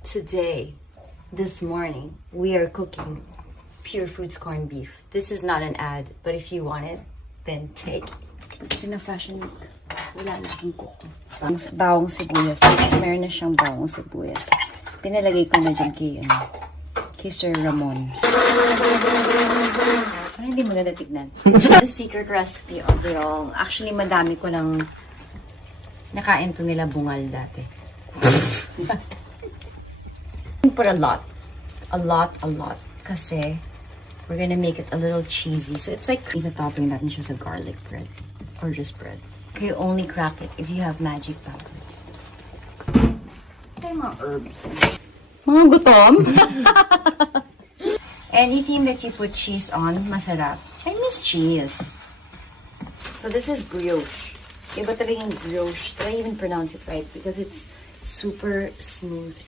Today, this morning, we are cooking Pure Foods corned beef. This is not an ad, but if you want it, then take it. In a fashion week, wala na akong kuko. Bawang sibuyas. Tapos meron na siyang bawang sibuyas. Pinalagay ko na dyan kay Sir Ramon. Parang hindi maganda tignan. The secret recipe of it all. Actually, madami ko nang nakain to nila bungal dati. Put a lot. Kasi we're gonna make it a little cheesy. So it's like ita-topping natin siya sa garlic bread. Or just bread. You only crack it if you have magic powders. Tayo mga herbs. Mga gutom? Anything that you put cheese on, masarap. I miss cheese. So this is brioche. Iba talaga yung brioche. Did I even pronounce it right? Because it's super smooth.